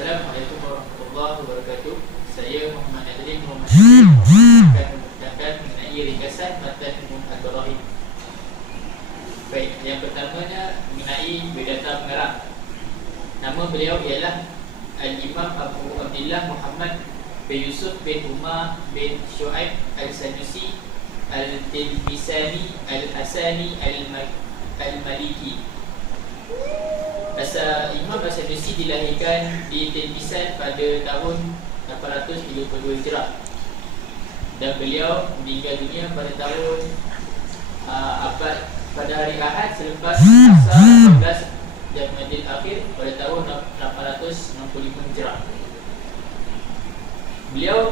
Assalamualaikum warahmatullahi wabarakatuh. Saya Muhammad Adlin akan memberitakan mengenai ringkasan matan Al-Barahim. Baik, yang pertamanya mengenai Bidata Mengarang. Nama beliau ialah Al-Imam Abu Abdillah Muhammad bin Yusuf bin Umar bin Shu'aib Al-Sanusi Al-Tilmisani Al-Hasani Al-Maliki. Imam As-Sanusi dilahirkan di Tilmisan pada tahun 832 Hijrah dan beliau meninggal dunia pada tahun pada hari Ahad selepas asar 12 Jamadil Akhir pada tahun 865 Hijrah. Beliau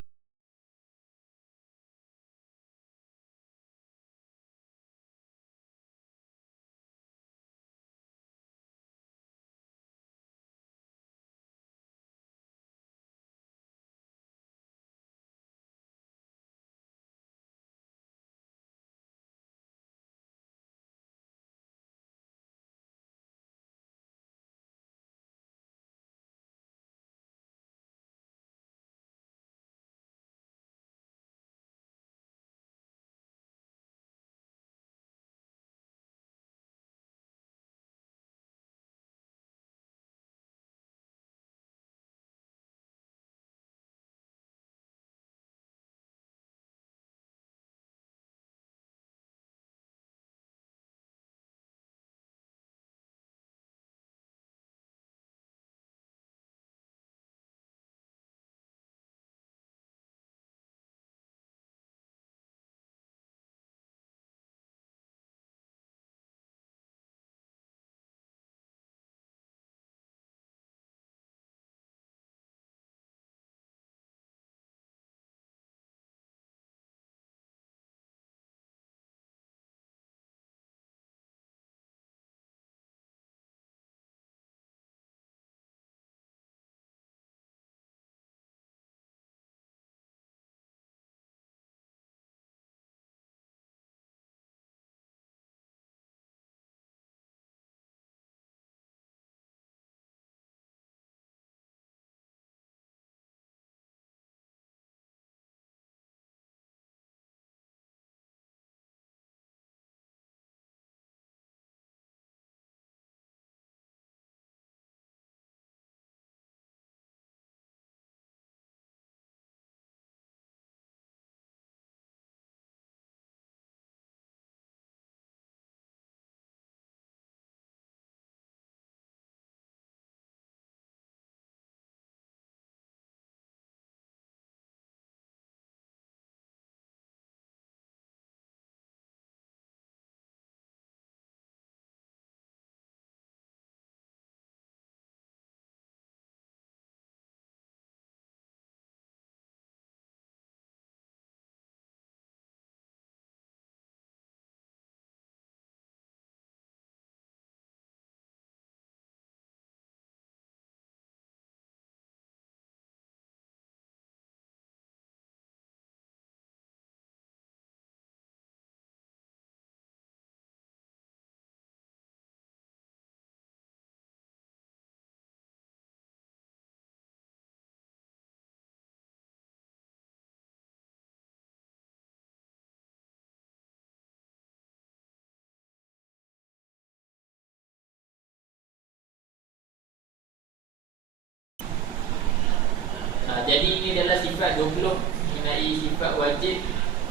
jadi ini adalah sifat 20 mengenai sifat wajib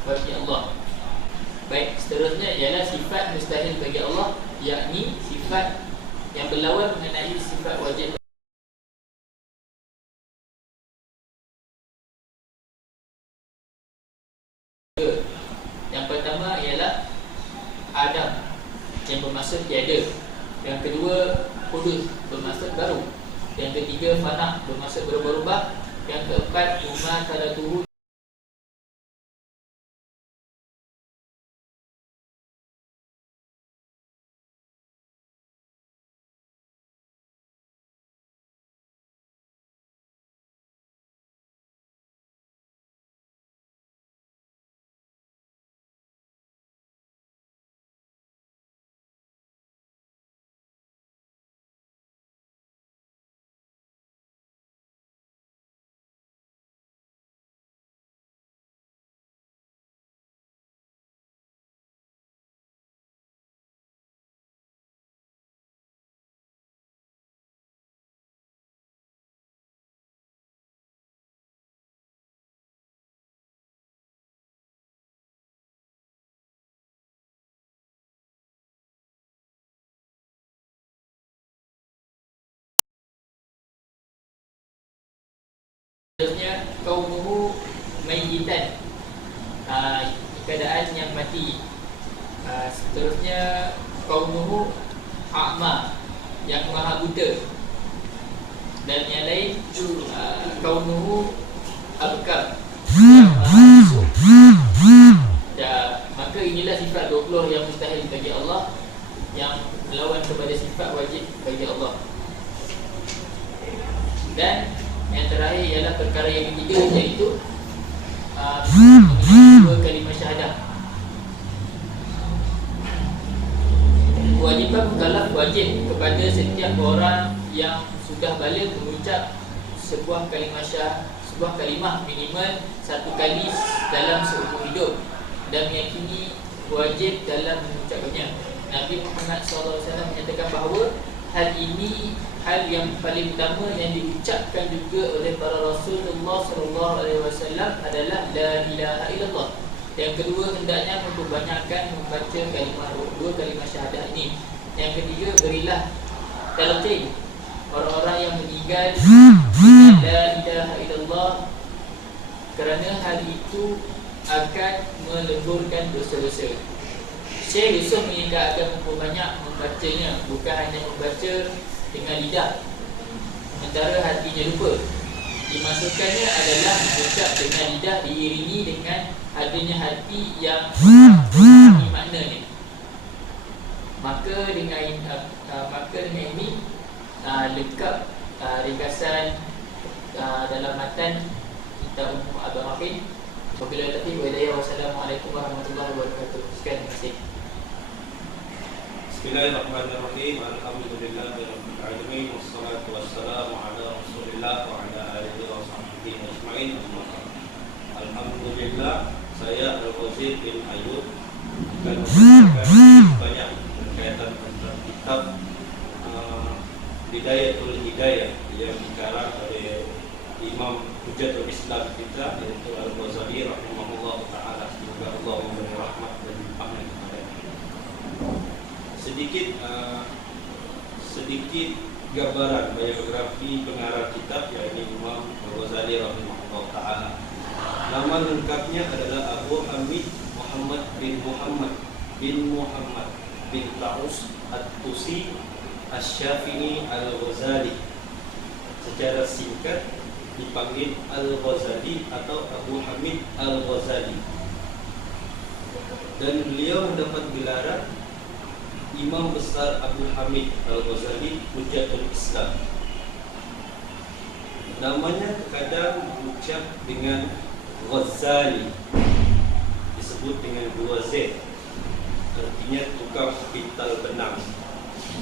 bagi Allah. Baik, seterusnya ialah sifat mustahil bagi Allah, yakni sifat yang berlawan mengenai sifat wajib. Yang pertama ialah Adam, yang bermaksud tiada. Yang kedua Hudus, bermaksud baru. Yang ketiga Fana, bermaksud berubah-ubah. Yang keempat Umar Talatuhu, kaunuhu mayyitan, keadaan yang mati. Seterusnya kaunuhu a'ma, yang maha buta. Dan yang lain kaunuhu abkar, yang maha bisu. Maka inilah sifat 20 yang mustahil bagi Allah, yang melawan kepada sifat wajib bagi Allah. Dan yang terakhir ialah perkara yang ketiga, iaitu dua kalimah syahadah. Kewajipan mukallaf wajib kepada setiap orang yang sudah balik mengucap sebuah kalimah minimal satu kali dalam seumur hidup dan meyakini wajib dalam mengucapkannya. Nabi Muhammad SAW menyatakan bahawa hal ini hal yang paling utama yang diucapkan juga oleh para Rasulullah SAW adalah la ilaha illallah. Yang kedua, hendaknya memperbanyakkan membaca dua kalimah syahadah ini. Yang ketiga, berilah talqin orang-orang yang meninggal dengan la ilaha illallah, kerana hal itu akan meleburkan dosa-dosa. Syekh Yusuf mengingat akan memperbanyak membacanya, bukan hanya membaca dengan lidah sementara hatinya lupa. Dimasukkannya adalah mengucap dengan lidah diiringi dengan adanya hati yang memahami maknanya. Maka dengan ini lengkap ringkasan dalam matan kitab Ummu Abdul Hafid. Wabillahi taufiq wal hidayah. Wassalamualaikum warahmatullahi wabarakatuh. Sekian, terima kasih. Bismillahirrahmanirrahim. Alhamdulillahirabbil alamin wassalatu wassalamu ala Rasulillah wa ala alihi wa sahbihi ajmain. Alhamdulillah, saya Al-Wazir bin Ayyub akan memberikan banyak berkaitan tentang kitab Bidayatul Hidayah yang dikarang oleh Imam Hujjatul Islam kita, yaitu Al-Ghazali rahimahullah ta'ala. Semoga Allah memberi rahmat dan limpahnya kepadanya. Sedikit gambaran biografi pengarang kitab, yaitu Imam Al-Ghazali rahimahullah ta'ala. Nama lengkapnya adalah Abu Hamid Muhammad bin Taus At-Tusi Asy-Syafi'i Al-Ghazali. Secara singkat dipanggil Al-Ghazali atau Abu Hamid Al-Ghazali. Dan beliau mendapat gelaran Imam Besar Abu Hamid Al-Ghazali Hujjatul Islam. Namanya terkadang diucap dengan Ghazali, disebut dengan 2 Z, artinya tukang pintal benang,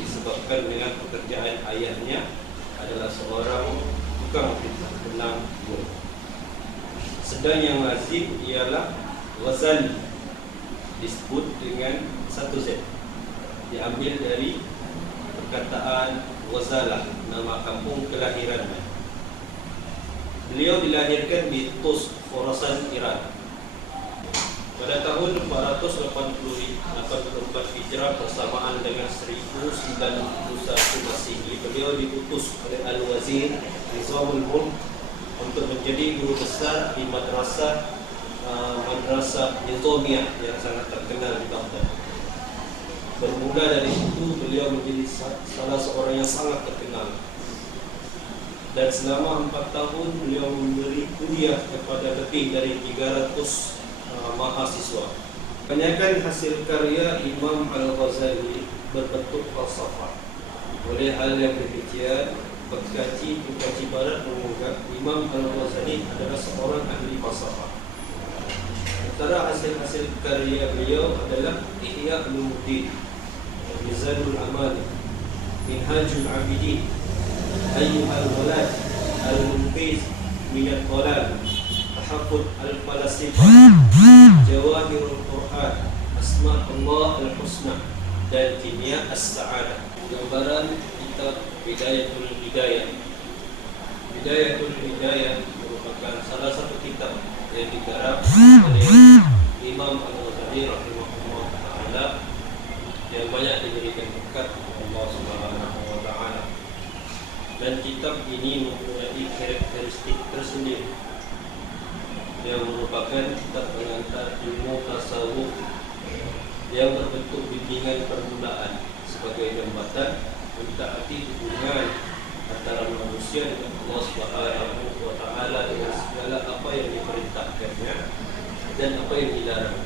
disebabkan dengan pekerjaan ayahnya adalah seorang tukang pintal benang. Sedang yang lazim ialah Ghazali, disebut dengan 1 Z, diambil dari perkataan Ghazalah, nama kampung kelahirannya. Beliau dilahirkan di Tus, Khorasan, Iran pada tahun 484 Hijrah bersamaan dengan 1091 Masehi. Beliau diutus oleh Al-Wazir Nizamul Mulk untuk menjadi guru besar di madrasah Nizamiyah yang sangat terkenal di Baghdad. Bermula dari situ beliau menjadi salah seorang yang sangat terkenal. Dan selama 4 tahun beliau memberi kuliah kepada lebih dari 300 mahasiswa. Kebanyakan hasil karya Imam Al-Ghazali berbentuk falsafah. Oleh hal yang demikian, pengkaji barat menganggap Imam Al-Ghazali adalah seorang ahli falsafah. Antara hasil-hasil karya beliau adalah Ihya Ulumuddin, Mizanul Amali, Minhajul Abidin, Ayyuhal Walad, Al-Munqiz Minat Dhalal, Tahaffud Al-Falasifah, Jawahirul Quran, Asma'ullah Al-Husna, dan Kimia As-Sa'adah. Gambaran kitab Bidayatul Hidayah. Bidayatul Hidayah merupakan salah satu kitab yang digarap oleh Imam Al-Ghazali rahimahullah ta'ala, yang banyak diberikan berkat Allah Subhanahu wa ta'ala. Dan kitab ini mempunyai karakteristik tersendiri. yang merupakan kitab pengantar ilmu tasawuf yang berbentuk bimbingan permulaan sebagai jembatan mentaati hubungan antara manusia dengan Allah Subhanahu wa Ta'ala dengan segala apa yang diperintahkannya dan apa yang dilarang.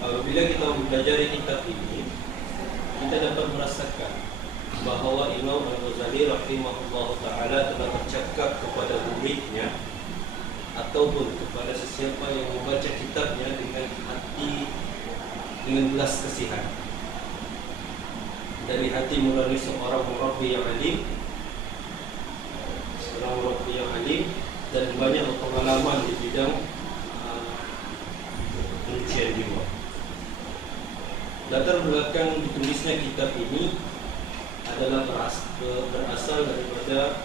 Apabila kita mempelajari kitab ini, kita dapat merasakan bahawa Imam Al-Ghazali rahimahullah ta'ala telah bercakap kepada muridnya ataupun kepada sesiapa yang membaca kitabnya dengan hati, dengan belas kasihan, dari hati melalui seorang murabbi yang alim, dan banyak pengalaman di bidang penyucian jiwa. Latar belakang ditulisnya kitab ini adalah berasal daripada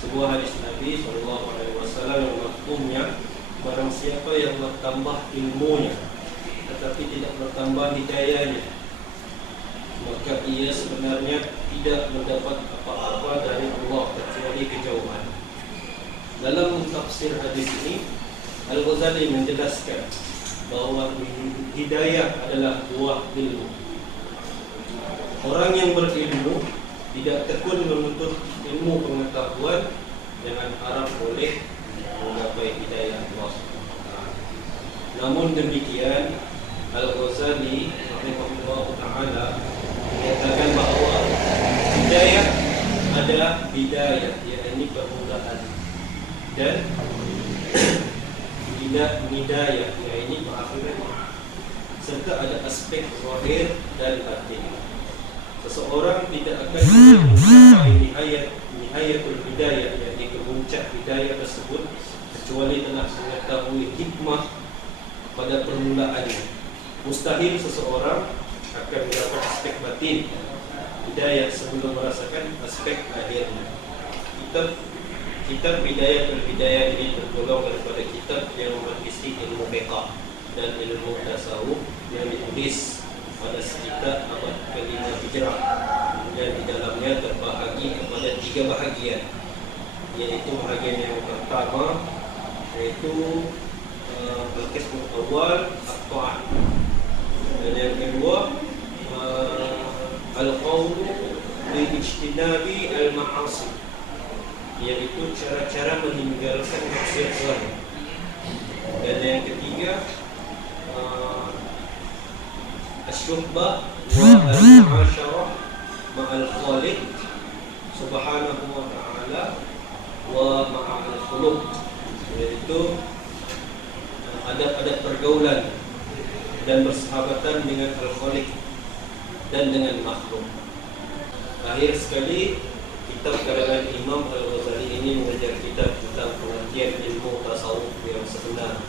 sebuah hadis Nabi SAW yang mafhumnya, barang siapa yang bertambah ilmunya tetapi tidak bertambah hidayahnya, maka ia sebenarnya tidak mendapat apa-apa dari Allah kecuali kejauhan. Dalam tafsir hadis ini, Al-Ghazali menjelaskan bahawa hidayah adalah buah ilmu. Orang yang berilmu tidak tekun menuntut ilmu pengetahuan dengan harap boleh menggapai hidayah Allah. Namun demikian, Al-Ghazali rahimahullah ta'ala menyatakan bahawa hidayah adalah bidayah, yakni permulaan, dan tidak hidayah, yakni perakhiran, serta ada aspek zahir dan batin. Seseorang tidak akan mencapai nihayatul hidayah, yakni kemuncak hidayah tersebut, kecuali telah mengetahui hikmah pada permulaannya. Mustahil seseorang akan mendapat aspek batin hidayah sebelum merasakan aspek lahirnya. Kitab Bidayatul Hidayah ini tergolong daripada kitab yang berisi ilmu fiqh dan ilmu tasawuf yang ditulis pada sekitar abad ke-5 Hijrah, dan di dalamnya terbahagi kepada 3 bahagian, iaitu bahagian yang pertama iaitu al-qismul awal at-ta'an, dan yang kedua al-qawl bi ijtinabi al-ma'asi, iaitu cara-cara meninggalkan maksiat zahir, dan yang ketiga asyuhbah wa al-mu'asyarah ma'al khaliq subhanahu wa ta'ala wa ma'al khuluq, iaitu adab-adab pergaulan dan bersahabatan dengan al-khaliq dan dengan makhluk. Akhir sekali, kitab karangan Imam Al-Ghazali ini mengajar kita tentang pengertian ilmu tasawuf yang sebenar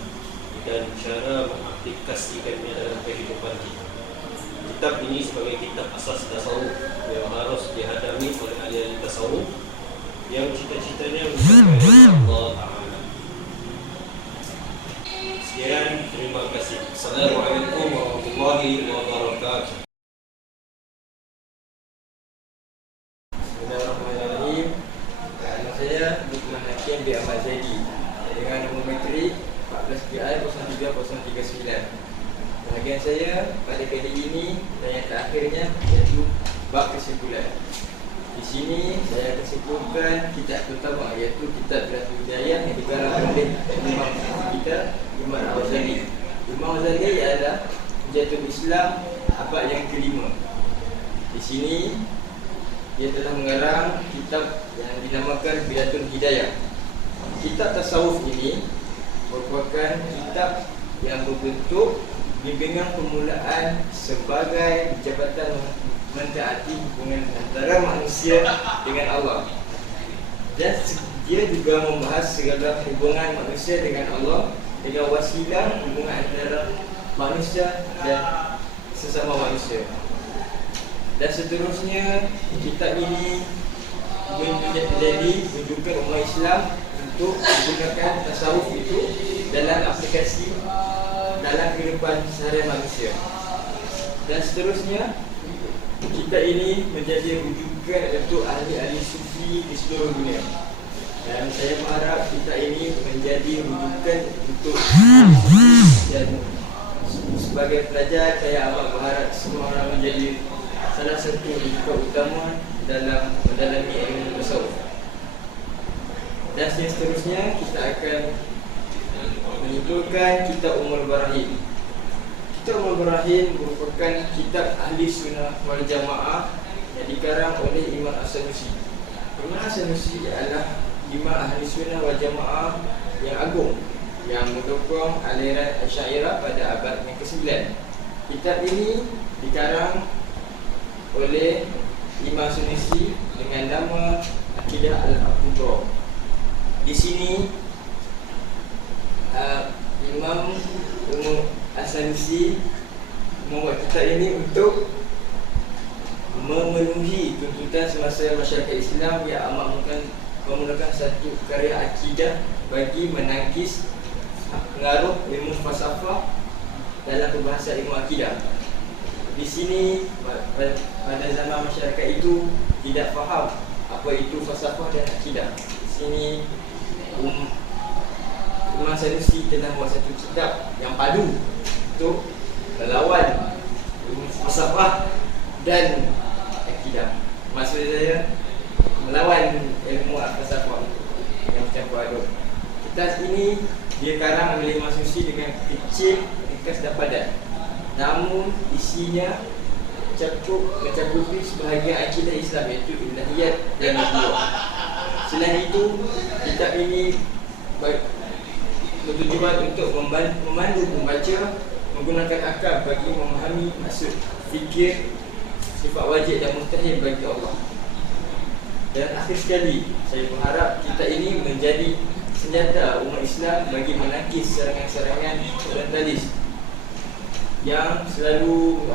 dan cara mengaplikasikannya dalam kehidupan kita. Kitab ini sebagai kitab asas tasawuf yang harus dihadami oleh ahli tasawuf yang cita-citanya mencapai Allah Ta'ala. Sekian, terima kasih. Assalamualaikum warahmatullahi wabarakatuh. Bismillahirrahmanirrahim. Nama saya Lukman Hakim bin Ahmad Zaidi dengan nombor metrik 14PI0339. Bahagian saya pada kali ini dan yang terakhirnya iaitu bab kesimpulan. Di sini saya akan simpulkan kitab pertama, iaitu kitab Bidayatul Hidayah yang dikarang oleh Imam kita, Imam Al-Ghazali. Imam Al-Ghazali adalah Hujatul Islam abad yang kelima. Di sini dia telah mengarang kitab yang dinamakan Bidayatul Hidayah. Kitab tasawuf ini merupakan kitab yang berbentuk bimbingan permulaan sebagai jabatan mentaati hubungan antara manusia dengan Allah, dan dia juga membahas segala hubungan manusia dengan Allah dengan wasilah hubungan antara manusia dan sesama manusia. Dan seterusnya, kitab ini menjadi rujukan umat Islam untuk menggunakan tasawuf itu dalam aplikasi dalam kehidupan seharian manusia. Dan seterusnya, kitab ini menjadi rujukan untuk ahli-ahli sufi di seluruh dunia. Dan saya berharap kita ini menjadi rujukan untuk dan sebagai pelajar saya amat berharap semua orang menjadi salah satu rujukan utama dalam mendalami ilmu tasawuf. Dan seterusnya kita akan menyimpulkan kitab Ummul Barahin. Kitab Ummul Barahin merupakan kitab Ahli Sunnah wal Jamaah yang dikarang oleh Imam As-Sanusi. Imam As-Sanusi adalah Imam Ahli Sunnah wal Jamaah yang agung yang mendukung aliran Asy'ariyah pada abad yang ke-9. Kitab ini dikarang oleh Imam As-Sanusi dengan nama Aqidah Al-Kubra. Di sini Imam As-Sanusi membuat kitab ini untuk memenuhi tuntutan semasa masyarakat Islam yang amat memerlukan satu karya akidah bagi menangkis pengaruh ilmu falsafah dalam perbahasan ilmu akidah. Di sini pada zaman masyarakat itu tidak faham apa itu falsafah dan akidah. Di sini Imam Sanusi telah membuat satu kitab yang padu untuk melawan ilmu falsafah dan akidah. Maksud saya melawan ilmu falsafah yang campur aduk. Kitab ini dia karang oleh Imam Sanusi dengan kecil, ringkas dan padat. Namun isinya mencakupi sebahagian akidah Islam iaitu ilahiyat dan nubuwah. Selain itu, kitab ini bertujuan untuk memandu pembaca menggunakan akal bagi memahami maksud fikir, sifat wajib dan mustahil bagi Allah. Dan akhir sekali, saya berharap kitab ini menjadi senjata umat Islam bagi menangkis serangan-serangan orientalis yang selalu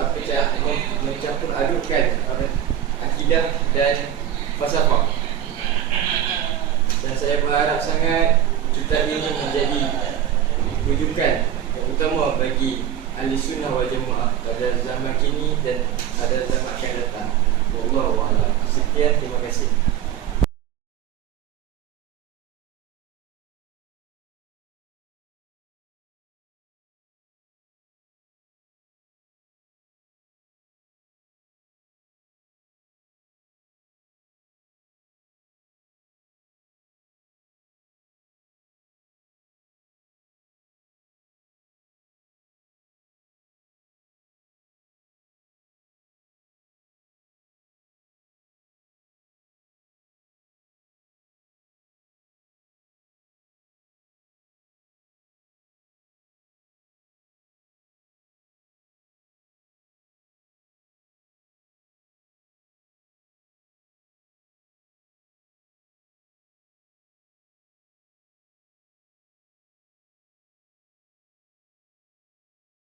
mencampur adukkan akidah dan falsafah. Dan saya berharap sangat kitab ini menjadi rujukan yang utama bagi ahli sunnah wal jamaah pada zaman kini dan pada zaman akan datang. Wallahu a'lam. Sekian, terima kasih.